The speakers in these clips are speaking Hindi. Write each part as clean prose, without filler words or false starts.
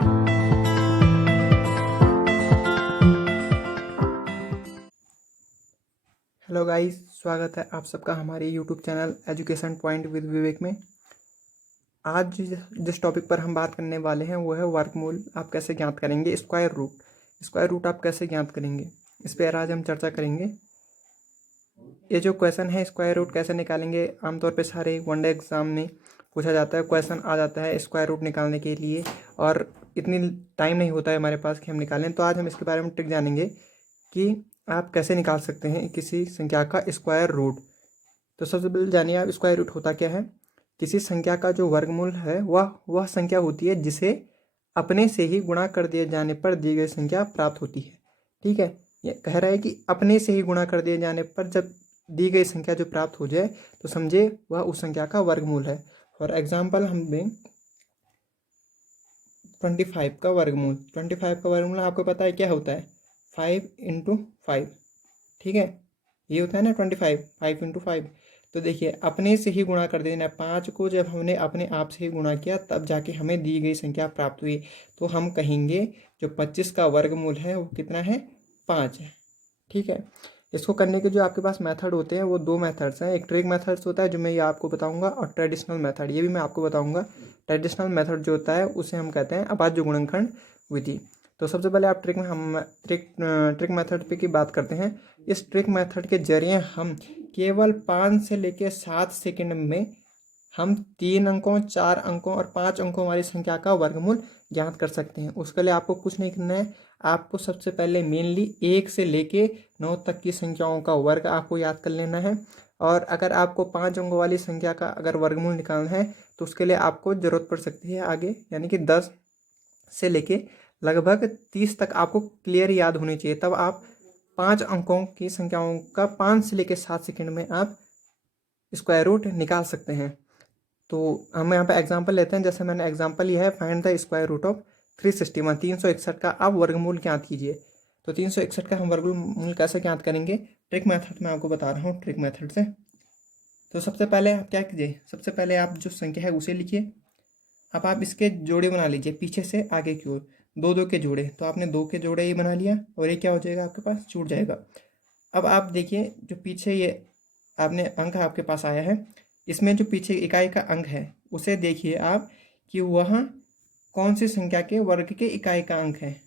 हेलो गाइस, स्वागत है आप सबका हमारे YouTube channel Education Point with Vivek में। आज जिस टॉपिक पर हम बात करने वाले हैं वो है वर्गमूल आप कैसे ज्ञात करेंगे। स्क्वायर रूट आप कैसे ज्ञात करेंगे, इस पर आज हम चर्चा करेंगे। ये जो क्वेश्चन है स्क्वायर रूट कैसे निकालेंगे, आमतौर पे सारे वनडे एग्जाम में पूछा जाता है, क्वेश्चन आ जाता है स्क्वायर रूट निकालने के लिए, और इतनी टाइम नहीं होता है हमारे पास कि हम निकालें। तो आज हम इसके बारे में ट्रिक जानेंगे कि आप कैसे निकाल सकते हैं किसी संख्या का स्क्वायर रूट। तो सबसे पहले जानिए आप स्क्वायर रूट होता क्या है। किसी संख्या का जो वर्गमूल है वह संख्या होती है जिसे अपने से ही गुणा कर दिए जाने पर दी गई संख्या प्राप्त होती है। ठीक है, ये कह रहा है कि अपने से ही गुणा कर दिए जाने पर जब दी गई संख्या जो प्राप्त हो जाए तो समझे वह उस संख्या का वर्गमूल है। फॉर एग्जाम्पल हम दें 25 का वर्गमूल। 25 का वर्गमूल आपको पता है क्या होता है, 5 × 5। ठीक है, ये होता है ना 25, 5 × 5। तो देखिए अपने से ही गुणा कर देना, 5 को जब हमने अपने आप से ही गुणा किया तब जाके हमें दी गई संख्या प्राप्त हुई। तो हम कहेंगे जो 25 का वर्गमूल है वो कितना है, 5 है। ठीक है, इसको करने के जो आपके पास मेथड होते हैं वो दो मेथड्स हैं। एक ट्रिक मेथड्स होता है जो मैं ये आपको बताऊंगा, और ट्रेडिशनल मेथड ये भी मैं आपको बताऊंगा। ट्रेडिशनल मेथड जो होता है उसे हम कहते हैं अभाज्य गुणनखंड विधि। तो सबसे पहले आप ट्रिक मेथड पे की बात करते हैं। इस ट्रिक मेथड के जरिए हम केवल 5 से लेकर 7 सेकंड में हम 3 अंकों, 4 अंकों और 5 अंकों वाली संख्या का वर्गमूल ज्ञात कर सकते हैं। उसके लिए आपको कुछ नहीं करना है, आपको सबसे पहले मेनली 1 से लेके 9 तक की संख्याओं का वर्ग आपको याद कर लेना है। और अगर आपको 5 अंकों वाली संख्या का अगर वर्गमूल निकालना है तो उसके लिए आपको ज़रूरत पड़ सकती है आगे, यानी कि 10 से लेके लगभग 30 तक आपको क्लियर याद होनी चाहिए। तब आप 5 अंकों की संख्याओं का 5 से लेकर 7 सेकंड में आप स्क्वायर रूट निकाल सकते हैं। तो हम यहाँ पे एग्जांपल लेते हैं, जैसे मैंने एग्जांपल लिया है, find the square root of 361, 361 का आप वर्गमूल ज्ञात कीजिए। तो 361 का हम वर्गमूल कैसे ज्ञात करेंगे, ट्रिक मेथड में आपको बता रहा हूँ, ट्रिक मेथड से। तो सबसे पहले आप क्या कीजिए, सबसे पहले आप जो संख्या है उसे लिखिए। अब आप इसके जोड़े बना लीजिए पीछे से आगे की ओर, दो दो के जोड़े। तो आपने 2 के जोड़े ये बना लिया और ये क्या हो जाएगा आपके पास, छूट जाएगा। अब आप देखिए जो पीछे ये आपने अंक आपके पास आया है, इसमें जो पीछे इकाई का अंक है उसे देखिए आप कि वह कौन सी संख्या के वर्ग के इकाई का अंक है।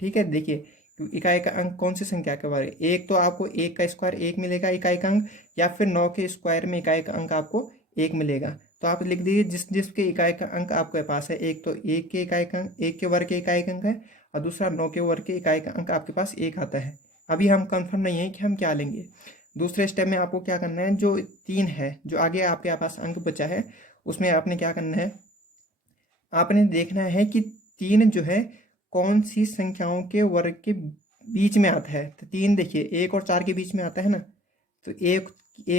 ठीक है, देखिए इकाई का अंक कौन सी संख्या का वर्ग, एक तो आपको 1 का स्क्वायर 1 मिलेगा इकाई का अंक, या फिर 9 के स्क्वायर में इकाई का अंक आपको 1 मिलेगा। तो आप लिख दीजिए जिस जिसके इकाई का अंक आपके पास है, एक तो 1 के इकाई का अंक, 1 के वर्ग के इकाई का अंक है, और दूसरा 9 के वर्ग के इकाई का अंक आपके पास 1 आता है। अभी हम कंफर्म नहीं है कि हम क्या लेंगे। दूसरे स्टेप में आपको क्या करना है, जो 3 है जो आगे आपके पास अंक बचा है उसमें आपने क्या करना है, आपने देखना है कि 3 जो है कौन सी संख्याओं के वर्ग के बीच में आता है। तो 3 देखिए 1 और 4 के बीच में आता है ना, तो 1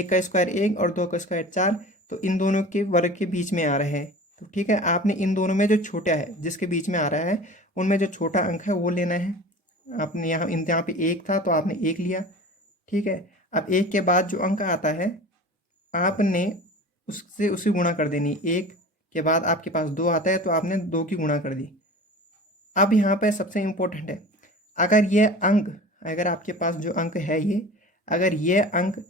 का स्क्वायर 1 और 2 का स्क्वायर 4, तो इन दोनों के वर्ग के बीच में आ रहा है। तो ठीक है, आपने इन दोनों में जो छोटा है जिसके बीच में आ रहा है उनमें जो छोटा अंक है वो लेना है। आपने यहाँ पे 1 था तो आपने 1 लिया। ठीक है, अब 1 के बाद जो अंक आता है आपने उससे उसी गुणा कर देनी। 1 के बाद आपके पास 2 आता है तो आपने 2 की गुणा कर दी। अब यहाँ पर सबसे इम्पोर्टेंट है, अगर ये अंक, अगर आपके पास जो अंक है ये, अगर ये अंक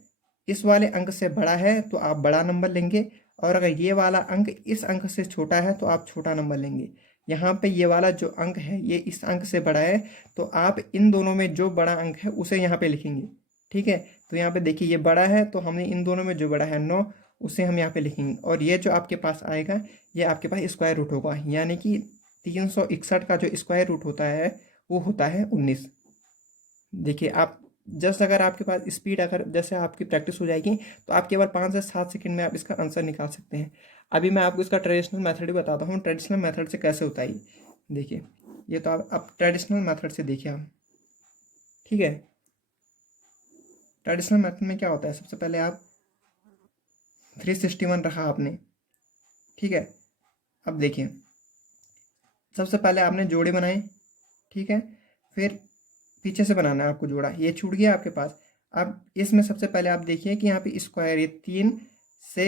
इस वाले अंक से बड़ा है तो आप बड़ा नंबर लेंगे, और अगर ये वाला अंक इस अंक से छोटा है तो आप छोटा नंबर लेंगे। यहाँ पे ये वाला जो अंक है ये इस अंक से बड़ा है तो आप इन दोनों में जो बड़ा अंक है उसे यहाँ पे लिखेंगे। ठीक है, तो यहाँ पे देखिए ये बड़ा है तो हमने इन दोनों में जो बड़ा है 9 उसे हम यहाँ पे लिखेंगे, और ये जो आपके पास आएगा ये आपके पास स्क्वायर रूट होगा, यानी कि 361 का जो स्क्वायर रूट होता है वो होता है 19। देखिए आप जस्ट अगर आपके पास स्पीड, अगर जैसे आपकी प्रैक्टिस हो जाएगी तो आप केवल 5 से 7 सेकंड में आप इसका आंसर निकाल सकते हैं। अभी मैं आपको इसका ट्रेडिशनल मेथड भी बताता हूँ, ट्रेडिशनल मेथड से कैसे होता है ये। देखिए ये तो आप ट्रेडिशनल मेथड से देखिए आप। ठीक है, ट्रेडिशनल मेथड में क्या होता है, सबसे पहले आप 361 रखा आपने। ठीक है, अब देखिए सबसे पहले आपने जोड़े बनाए। ठीक है, फिर पीछे से बनाना है आपको जोड़ा, ये छूट गया आपके पास। अब इसमें सबसे पहले आप देखिए कि यहाँ पे स्क्वायर, ये 3 से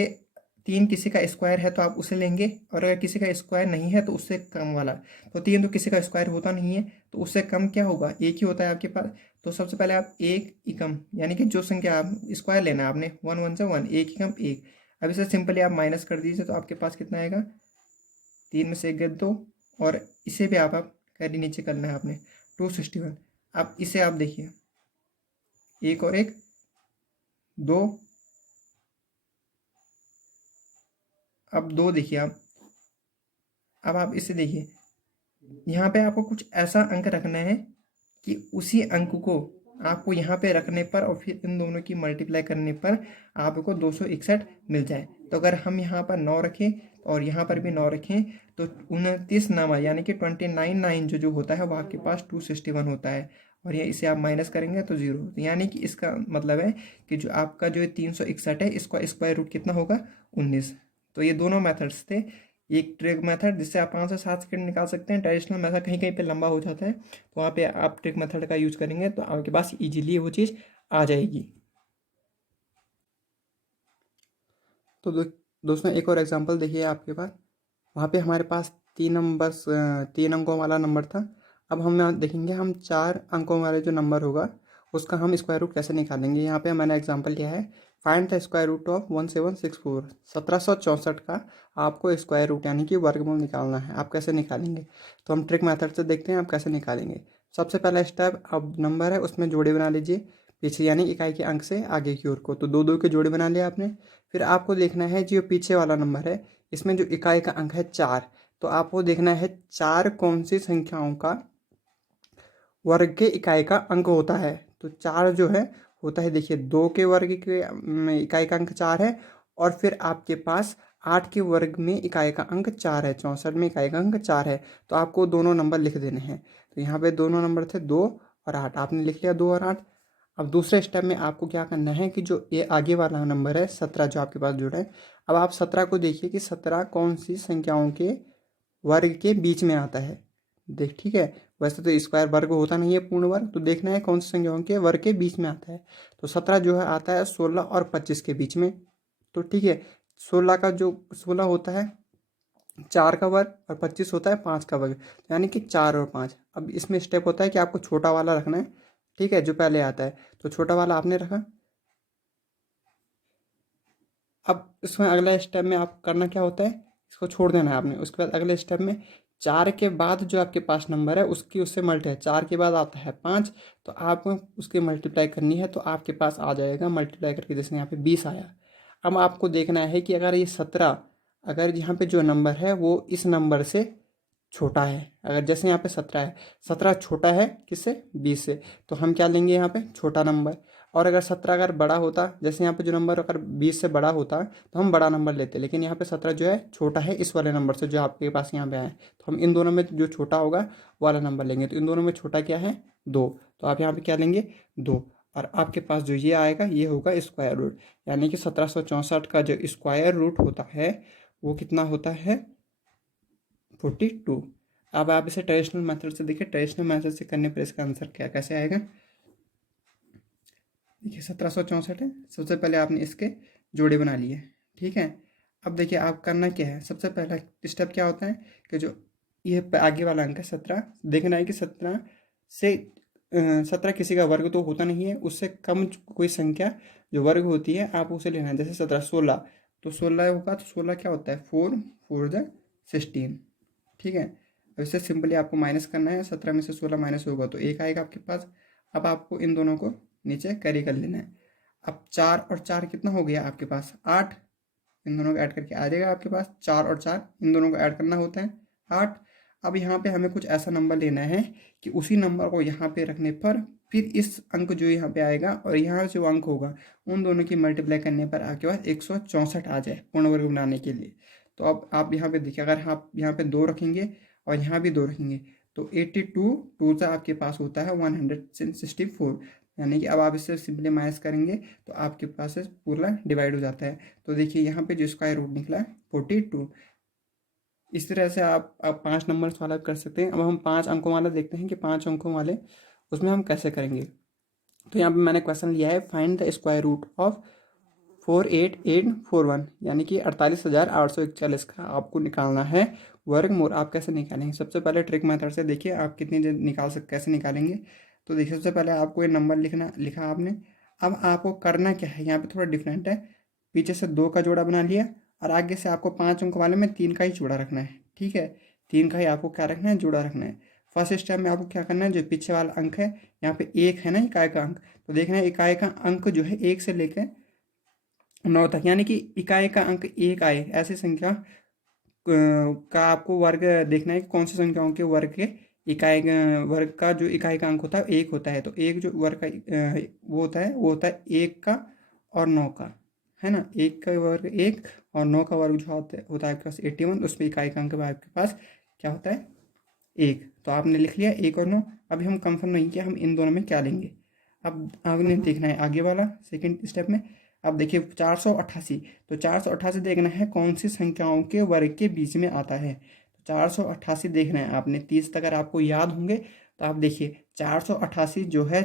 3 किसी का स्क्वायर है तो आप उसे लेंगे, और अगर किसी का स्क्वायर नहीं है तो उससे कम वाला। तो 3 तो किसी का स्क्वायर होता नहीं है, तो उससे कम क्या होगा, एक ही होता है आपके पास। तो सबसे पहले आप एक एकम, यानी कि जो संख्या आप स्क्वायर लेना है आपने, 1 1 से 1, एक एकम एक। अब इसे सिंपली आप माइनस कर दीजिए, तो आपके पास कितना आएगा, 3 में से 1 गए 2, और इसे भी आप कैरी नीचे करना है आपने, 261। अब इसे आप देखिए, एक और एक 2, अब 2 देखिए आप। अब आप इसे देखिए, यहाँ पे आपको कुछ ऐसा अंक रखना है कि उसी अंक को आपको यहाँ पे रखने पर और फिर इन दोनों की मल्टीप्लाई करने पर आपको 261 मिल जाए। तो अगर हम यहाँ पर 9 रखें और यहाँ पर भी 9 रखें, तो 29 नामा यानी कि 29 जो होता है वो आपके पास 261 होता है। और ये इसे आप माइनस करेंगे तो 0, यानी कि इसका मतलब है कि जो आपका जो 361 है, इसका स्क्वायर रूट कितना होगा, 19। तो ये दोनों मेथड्स थे, एक ट्रिक मेथड जिससे आप 5 से 7 सेकंड निकाल सकते हैं, ट्रेडिशनल मेथड कहीं कहीं पे लंबा हो जाता है, तो वहाँ पे आप ट्रिक मेथड का यूज़ करेंगे तो आपके पास इजीली वो चीज़ आ जाएगी। तो दोस्तों एक और एग्जांपल देखिए आपके पास, वहाँ पे हमारे पास 3 अंकों वाला नंबर था। अब हम यहाँ देखेंगे, हम 4 अंकों वाले जो नंबर होगा उसका हम स्क्वायर रूट कैसे निकालेंगे। यहाँ पे मैंने एग्जांपल लिया है, find the square root of 1764। 1764 का आपको स्क्वायर रूट यानी कि वर्गमूल निकालना है। आप कैसे निकालेंगे, तो हम ट्रिक मेथड से देखते हैं आप कैसे निकालेंगे। सबसे पहला स्टेप, अब नंबर है उसमें जोड़े बना लीजिए पीछे, यानी इकाई के अंक से आगे की ओर को। तो 2 2 के जोड़े बना लिया आपने। फिर आपको देखना है जो पीछे वाला नंबर है, इसमें जो इकाई का अंक है 4, तो आपको देखना है 4 कौन सी संख्याओं का वर्ग के इकाई का अंक होता है। तो 4 जो है होता है, देखिए 2 के वर्ग के इकाई का अंक 4 है, और फिर आपके पास 8 के वर्ग में इकाई का अंक 4 है, 64 में इकाई का अंक 4 है। तो आपको दोनों नंबर लिख देने हैं। तो यहाँ पे दोनों नंबर थे 2 और 8, आपने लिख लिया 2 और 8। अब दूसरे स्टेप में आपको क्या करना है कि जो ये आगे वाला नंबर है 17 जो आपके पास जुड़ा है, अब आप 17 को देखिए कि 17 कौन सी संख्याओं के वर्ग के बीच में आता है। देख ठीक है, वैसे तो स्क्वायर वर्ग होता नहीं है पूर्ण वर्ग, तो देखना है कौन सी संख्याओं के वर्ग के बीच में आता है। तो 17 जो है आता है 16 और 25 के बीच में। तो ठीक है, 16 का जो 16 होता है 4 का वर्ग और 25 होता है 5 का वर्ग, यानी कि 4 और 5। अब इसमें स्टेप होता है कि आपको छोटा वाला रखना है, ठीक है, जो पहले आता है। तो छोटा वाला आपने रखा। अब इसमें अगला स्टेप में आप करना क्या होता है, इसको छोड़ देना है आपने। उसके बाद अगले स्टेप में 4 के बाद जो आपके पास नंबर है उसकी उससे मल्टीप्लाई, 4 के बाद आता है 5, तो आपको उसकी मल्टीप्लाई करनी है। तो आपके पास आ जाएगा मल्टीप्लाई करके, जैसे यहाँ पे 20 आया। अब आपको देखना है कि अगर ये 17, अगर यहाँ पे जो नंबर है वो इस नंबर से छोटा है, अगर जैसे यहाँ पे 17 है, 17 छोटा है किससे, 20 से, तो हम क्या लेंगे यहाँ पे, छोटा नंबर। और अगर 17 अगर बड़ा होता, जैसे यहाँ पे जो नंबर अगर 20 से बड़ा होता तो हम बड़ा नंबर लेते, लेकिन यहाँ पे 17 जो है छोटा है इस वाले नंबर से जो आपके पास यहाँ पे आए, तो हम इन दोनों में जो छोटा होगा वो वाला नंबर लेंगे। तो इन दोनों में छोटा क्या है, 2, तो आप यहाँ पे क्या लेंगे, 2। और आपके पास जो ये आएगा ये होगा स्क्वायर रूट, यानी कि 1764 का जो स्क्वायर रूट होता है वो कितना होता है, 42। अब आप इसे ट्रेडिशनल मेथड से देखिए, ट्रेडिशनल मेथड से करने पर इसका आंसर क्या कैसे आएगा। देखिए 1764 है, सबसे पहले आपने इसके जोड़े बना लिए, ठीक है। अब देखिए आप करना क्या है, सबसे पहला स्टेप क्या होता है कि जो ये आगे वाला अंक है 17, देखना है कि 17 से 17 किसी का वर्ग तो होता नहीं है, उससे कम कोई संख्या जो वर्ग होती है आप उसे लेना है। जैसे 17 16, तो 16 होगा, तो 16 क्या होता है, 4 4 द 16, ठीक है। अब इससे सिंपली आपको माइनस करना है, 17 में से 16 माइनस होगा तो 1 आएगा आपके पास। अब आपको इन दोनों को नीचे कैरी कर लेना है। अब 4 और 4 कितना हो गया आपके पास, 8, इन दोनों को ऐड करके आ जाएगा आपके पास 4 और 4, इन दोनों को ऐड करना होता है 8। अब यहाँ पे हमें कुछ ऐसा नंबर लेना है कि उसी नंबर को यहाँ पे रखने पर फिर इस अंक जो यहाँ पे आएगा और यहाँ जो अंक होगा उन दोनों की मल्टीप्लाई करने पर आपके पास 164 आ जाए पूर्ण वर्ग बनाने के लिए। तो अब आप यहाँ पे देखिए, अगर आप यहाँ पे 2 रखेंगे और यहाँ भी 2 रखेंगे तो 82 2 से आपके पास होता है 164, यानी कि अब आप इससे सिंपली माइनस करेंगे तो आपके पास से पूरा डिवाइड हो जाता है। तो देखिए यहाँ पे जो स्क्वायर रूट निकला है 42। इस तरह से आप 5 नंबर वाला कर सकते हैं। अब हम 5 अंकों वाला देखते हैं कि 5 अंकों वाले उसमें हम कैसे करेंगे। तो यहाँ पे मैंने क्वेश्चन लिया है, find the square root of 48,841 यानी कि 48,841 का आपको निकालना है वर्गमूल। आप कैसे निकालेंगे? सबसे पहले ट्रिक मेथड से देखिए आप कितनी कैसे निकालेंगे। तो देखिए सबसे पहले आपको ये नंबर लिखा आपने। अब आपको करना क्या है, यहाँ पे थोड़ा डिफरेंट है। पीछे से 2 का जोड़ा बना लिया और आगे से आपको 5 अंक वाले में 3 का ही जोड़ा रखना है। ठीक है, 3 का ही आपको क्या रखना है, जोड़ा रखना है। फर्स्ट स्टेप में आपको क्या करना है, जो पीछे वाला अंक है यहाँ पे 1 है ना, इकाई का अंक, तो देखना है इकाई का अंक जो है 1 से लेकर 9 तक, यानी कि इकाई का अंक 1 आए ऐसी संख्या का आपको वर्ग देखना है कि कौन सी संख्याओं के वर्ग के वर्ग का जो इकाई का अंक होता है 1 होता है। तो एक जो वर्ग का वो होता है 1 का और 9 का, है ना। 1 का वर्ग 1 और 9 का वर्ग जो होता है आपके पास 81, उसमें इकाई का अंक आपके पास क्या होता है 1। तो आपने लिख लिया 1 और 9। अभी हम कंफर्म नहीं किया हम इन दोनों में क्या लेंगे। अब आपने देखना है आगे वाला सेकंड स्टेप में। अब देखिए 488, तो 488 देखना है कौन सी संख्याओं के वर्ग के बीच में आता है। तो 488 देखना है आपने, 30 तक अगर आपको याद होंगे तो आप देखिए 488 जो है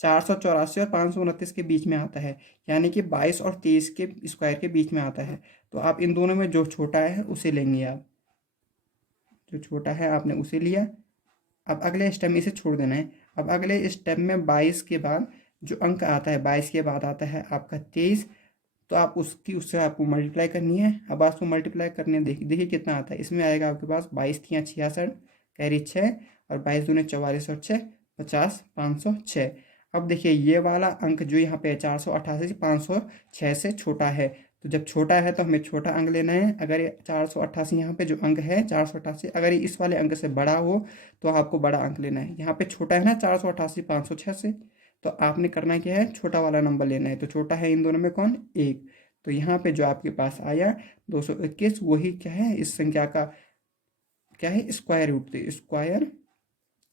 484 और 529 के बीच में आता है, यानी कि 22 और 23 के स्क्वायर के बीच में आता है। तो आप इन दोनों में जो छोटा है उसे लेंगे। आप जो छोटा है आपने उसे लिया। अब अगले स्टेप में इसे छोड़ देना है। अब अगले स्टेप में 22 के बाद जो अंक आता है, 22 के बाद आता है आपका 23, तो आप उससे आपको मल्टीप्लाई करनी है। अब आपको मल्टीप्लाई करने देखिए कितना आता है। इसमें आएगा आपके पास 22×3 = 66, कैरी 6 और 22×2 = 44 और 6 50, 506। अब देखिए ये वाला अंक जो यहाँ पे 488 506 से छोटा है। तो जब छोटा है तो हमें छोटा अंक लेना है। अगर ये 488 यहाँ पे जो अंक है 488, अगर ये इस वाले अंक से बड़ा हो तो आपको बड़ा अंक लेना है। यहाँ पे छोटा है ना 488 506 से, तो आपने करना क्या है, छोटा वाला नंबर लेना है। तो छोटा है इन दोनों में कौन, 1। तो यहाँ पे जो आपके पास आया 221, वही क्या है इस संख्या का क्या है, स्क्वायर रूट। तो स्क्वायर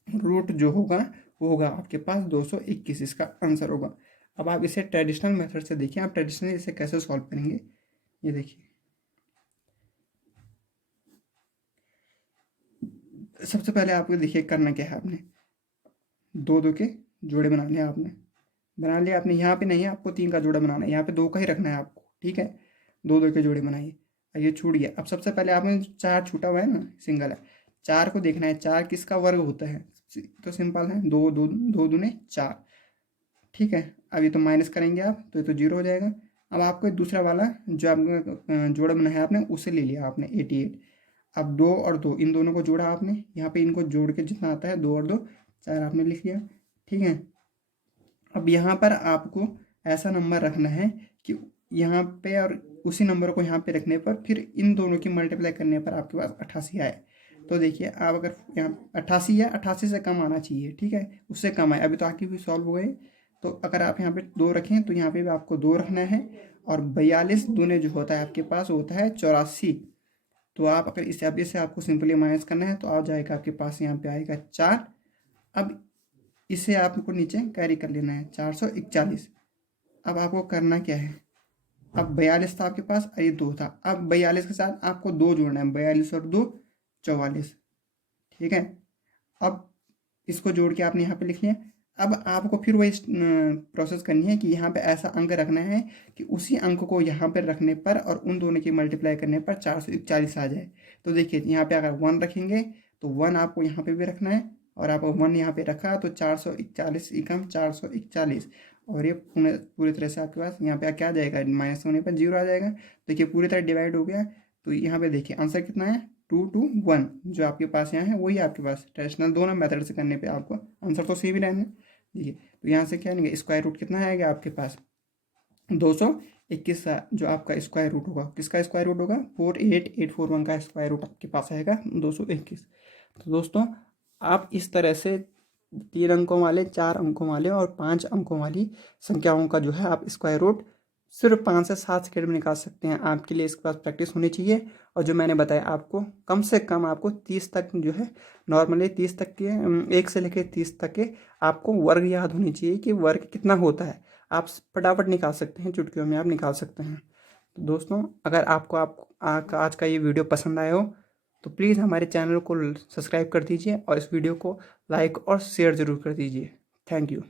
रूट जो होगा वो होगा आपके पास 221, इसका आंसर होगा। अब आप इसे ट्रेडिशनल मेथड से देखिए, आप ट्रेडिशनली इसे कैसे सॉल्व करेंगे। ये देखिए सबसे पहले आपको देखिए करना क्या है, आपने 2 के जोड़े बनाने हैं। आपने बना लिया, आपने यहाँ पे नहीं है, आपको 3 का जोड़ा बनाना है, यहाँ पे 2 का ही रखना है आपको। ठीक है, 2 के जोड़े बनाइए। अब ये छूट गया। अब सबसे पहले आपने 4 छूटा हुआ है ना, सिंगल है, 4 को देखना है 4 किसका वर्ग होता है। तो सिंपल है, 2 दूने 4। ठीक है, अब ये तो माइनस करेंगे आप तो ये तो 0 हो जाएगा। अब आपको दूसरा वाला जो आपका जोड़ा बना है आपने उसे ले लिया आपने 88। अब 2 और 2 इन दोनों को जोड़ा आपने, यहाँ पे इनको जोड़ के जितना आता है 2 और 2 4 आपने लिख लिया। ठीक है, अब यहाँ पर आपको ऐसा नंबर रखना है कि यहाँ पे और उसी नंबर को यहाँ पे रखने पर फिर इन दोनों की मल्टीप्लाई करने पर आपके पास 88 आए। तो देखिए आप अगर यहाँ 88 या 88 से कम आना चाहिए। ठीक है, उससे कम आए। अभी तो आगे भी सॉल्व हो गए। तो अगर आप यहाँ पे 2 रखें तो यहाँ पे भी आपको 2 रखना है। और 42 दूने जो होता है आपके पास होता है 84। तो आप अगर इसे अभी से आपको सिंपली माइनस करना है तो आ जाएगा आपके पास यहाँ पे आएगा 4। अब इसे आपको नीचे कैरी कर लेना है 441। अब आपको करना क्या है, अब 42 था आपके पास और ये 2 था। अब 42 के साथ आपको 2 जोड़ना है, 42 और 2 44। ठीक है, अब इसको जोड़ के आपने यहाँ पे लिख लिया। अब आपको फिर वही प्रोसेस करनी है कि यहाँ पे ऐसा अंक रखना है कि उसी अंक को यहाँ पे रखने पर और उन दोनों की मल्टीप्लाई करने पर 441 आ जाए। तो देखिए यहाँ पे अगर 1 रखेंगे तो 1 आपको यहाँ पे भी रखना है, और आप 1 यहाँ पे रखा तो 441 एकम 441, और ये पूरी तरह से आपके पास यहाँ पे क्या आ जाएगा, माइनस होने पर 0 आ जाएगा। देखिए पूरी तरह डिवाइड हो गया। तो यहाँ पे देखिए आंसर कितना है, 2 2 1 जो आपके पास यहाँ है वही आपके पास ट्रेडिशनल दोनों मेथड से करने पे आपको आंसर तो सेम ही रहना है। देखिए तो यहाँ से क्या लेंगे, स्क्वायर रूट कितना आएगा आपके पास 221 जो आपका स्क्वायर रूट होगा। किसका स्क्वायर रूट होगा, 48841 का स्क्वायर रूट आपके पास आएगा 221। तो दोस्तों आप इस तरह से 3 अंकों वाले, 4 अंकों वाले और 5 अंकों वाली संख्याओं का जो है आप स्क्वायर रूट सिर्फ 5 से 7 सेकंड में निकाल सकते हैं। आपके लिए इसके पास प्रैक्टिस होनी चाहिए। और जो मैंने बताया आपको कम से कम आपको 30 तक जो है नॉर्मली 30 तक के 1 से लेकर 30 तक के आपको वर्ग याद होनी चाहिए कि वर्ग कितना होता है। आप फटाफट निकाल सकते हैं, चुटकियों में आप निकाल सकते हैं। तो दोस्तों अगर आपको आज का ये वीडियो पसंद आया हो तो प्लीज़ हमारे चैनल को सब्सक्राइब कर दीजिए और इस वीडियो को लाइक और शेयर ज़रूर कर दीजिए। Thank you.